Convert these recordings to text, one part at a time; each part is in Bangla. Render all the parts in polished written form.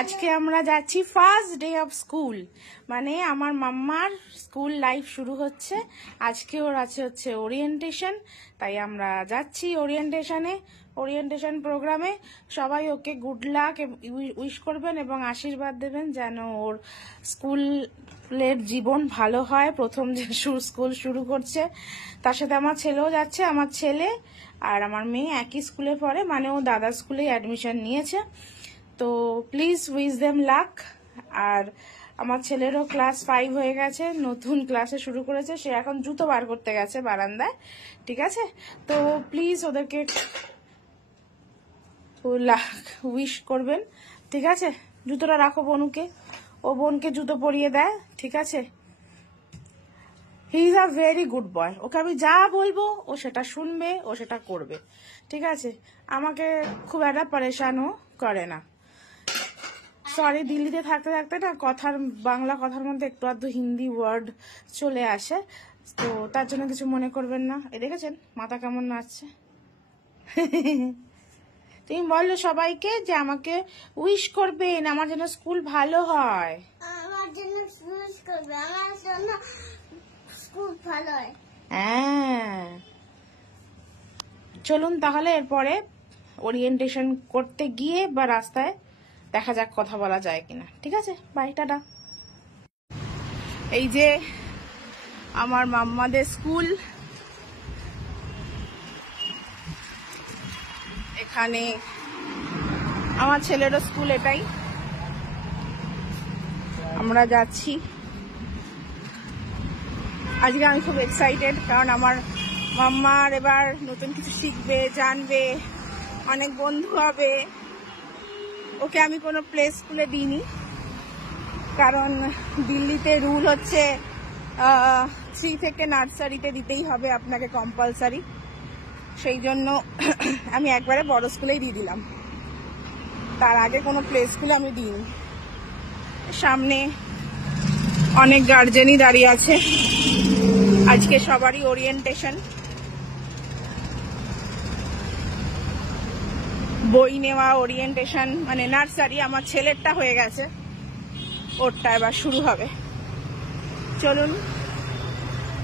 আজকে আমরা যাচ্ছি ফার্স্ট ডে অফ স্কুল, মানে আমার মাম্মার স্কুল লাইফ শুরু হচ্ছে। আজকে ওর হচ্ছে ওরিয়েন্টেশন, তাই আমরা যাচ্ছি ওরিয়েন্টেশন প্রোগ্রামে। সবাই ওকে গুড লাক উইশ করবেন এবং আশীর্বাদ দেবেন যেন ওর স্কুলের জীবন ভালো হয়। প্রথম যে স্কুল শুরু করছে, তার সাথে আমার ছেলেও যাচ্ছে। আমার ছেলে আর আমার মেয়ে একই স্কুলে পড়ে, মানে ও দাদার স্কুলেই অ্যাডমিশন নিয়েছে। তো প্লিজ উইশ দেম লাক। আর আমার ছেলেরও ক্লাস 5 হয়ে গেছে, নতুন ক্লাসে শুরু করেছে। সে এখন জুতো বার করতে গেছে বারান্দায়, ঠিক আছে? তো প্লিজ ওদেরকে লাক উইশ করবেন, ঠিক আছে? জুতোটা রাখো বনুকে, ও বোনকে জুতো পরিয়ে দেয়, ঠিক আছে? He is a very good boy. Okay আমি যা বলবো ও সেটা শুনবে, ও সেটা করবে, ঠিক আছে? আমাকে খুব একটা পরেশানও করে না। সরি, দিল্লিতে থাকতে থাকতে না বাংলা কথার মধ্যে একটু আধটু হিন্দি ওয়ার্ড চলে আসে, তো তার জন্য কিছু মনে করবেন না। এ দেখেছেন মাথা কেমন নাচছে। তুমি বললো সবাইকে যে আমাকে উইশ করবেন, আমার জন্য স্কুল ভালো হয়। আমার জন্য উইশ করবে, আমার জন্য স্কুল ভালো হয়। হ্যাঁ, চলুন তাহলে এরপরে ওরিয়েন্টেশন করতে গিয়ে বা রাস্তায় দেখা যাক কথা বলা যায় কিনা, ঠিক আছে? Bye, tata. এই যে আমার মাম্মাদের স্কুল, এখানে আমার ছেলেরও স্কুল, এটাই আমরা যাচ্ছি। আজকে আমি খুব এক্সাইটেড, কারণ আমার মাম্মার এবার নতুন কিছু শিখবে, জানবে, অনেক বন্ধু হবে। ওকে আমি কোনো প্লে স্কুলে দিইনি, কারণ দিল্লিতে রুল হচ্ছে 3 থেকে নার্সারিতে দিতেই হবে আপনাকে, কম্পালসারি। সেই জন্য আমি একবারে বড় স্কুলেই দিয়ে দিলাম, তার আগে কোনো প্লে স্কুলে আমি দিইনি। সামনে অনেক গার্জেনই দাঁড়িয়ে আছে, আজকে সবারই ওরিয়েন্টেশন। বই নেওয়া, ওরিয়েন্টেশন, মানে নার্সারি আমার ছেলেরটা হয়ে গেছে, ওরটা এবার শুরু হবে। চলুন,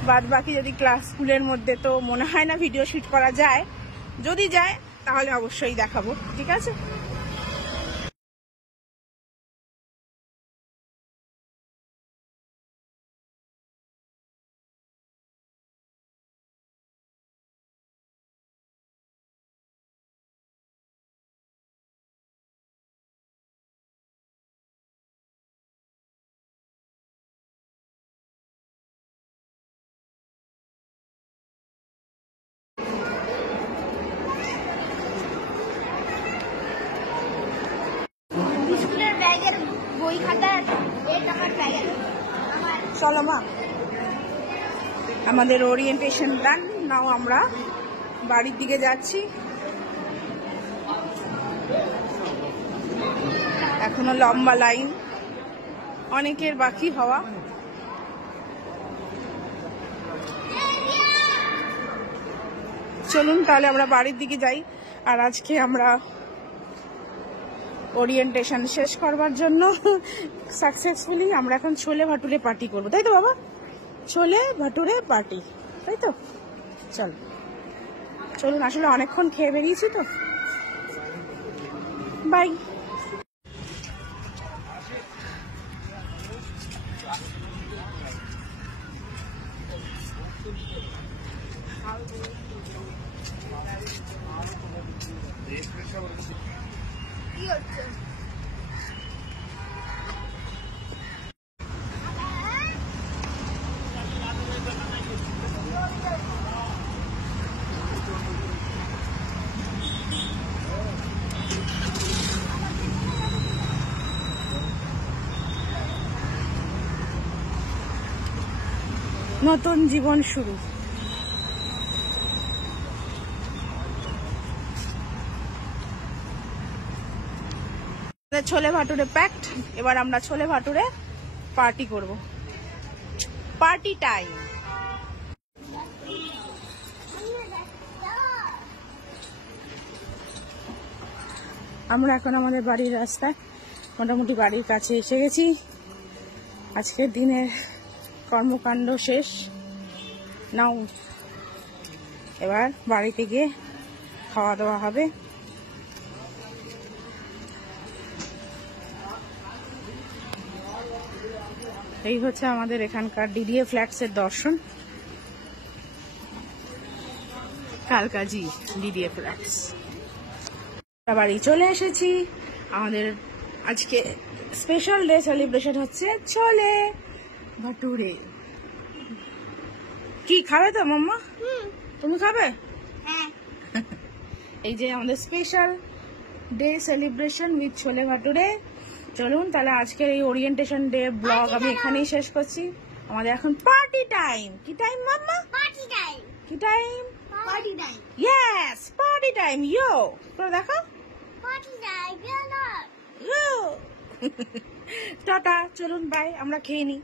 বাদ বাকি যদি ক্লাস স্কুলের মধ্যে তো মনে হয় না ভিডিও শুট করা যায়, যদি যায় তাহলে অবশ্যই দেখাবো, ঠিক আছে? স্কুলের ব্যাগের বই খাতা আমার ব্যাগের। চলো মা, আমাদের ওরিয়েন্টেশন ডান। নাও আমরা বাড়ির দিকে যাচ্ছি। এখনো লম্বা লাইন, অনেকের বাকি হওয়া। চলুন তাহলে আমরা বাড়ির দিকে যাই। আর আজকে আমরা ওরিয়েন্টেশন শেষ করবার জন্য সাকসেসফুলি আমরা এখন ছোলে ভাটুরে পার্টি করবো, তাই তো বাবা? ছোলে ভাটুরে পার্টি, তাই তো? চলুন, আসলে অনেকক্ষণ খেয়ে বেরিয়েছি তো। বাই। কি হচ্ছে? নতুন জীবন শুরু। ছোলে ভাটুরে প্যাকড, এবার আমরা ছোলে ভাটুরে পার্টি করব। Party time. আমরা এখন আমাদের বাড়ির রাস্তায় মোটামুটি বাড়ির কাছে এসে গেছি। আজকের দিনের কর্মকাণ্ড শেষ। নাও এবার বাড়িতে গিয়ে খাওয়া দাওয়া হবে। এই হচ্ছে আমাদের এখানকার ডিডিএ ফ্ল্যাটসের দর্শন। Kalkaji DDA flats. বাড়ি চলে এসেছি। আমাদের আজকে স্পেশাল ডে সেলিব্রেশন হচ্ছে ছোলে ভাটুরে। কি খাবে তো মাম্মা? তুমি খাবে? হ্যাঁ। এই যে আমাদের স্পেশাল ডে সেলিব্রেশন উইথ ছোলে ভাটুরে। চলুন তাহলে আজকের এই ওরিয়েন্টেশন ডে ব্লগ আমি এখানেই শেষ করছি। আমাদের এখন পার্টি টাইম। কি টাইম মাম্মা? Party time. কি time? Party time. Yes, party time. ইয়ো করে দেখো। Party time. টাটা, চলুন বাই, আমরা খেয়ে নিই।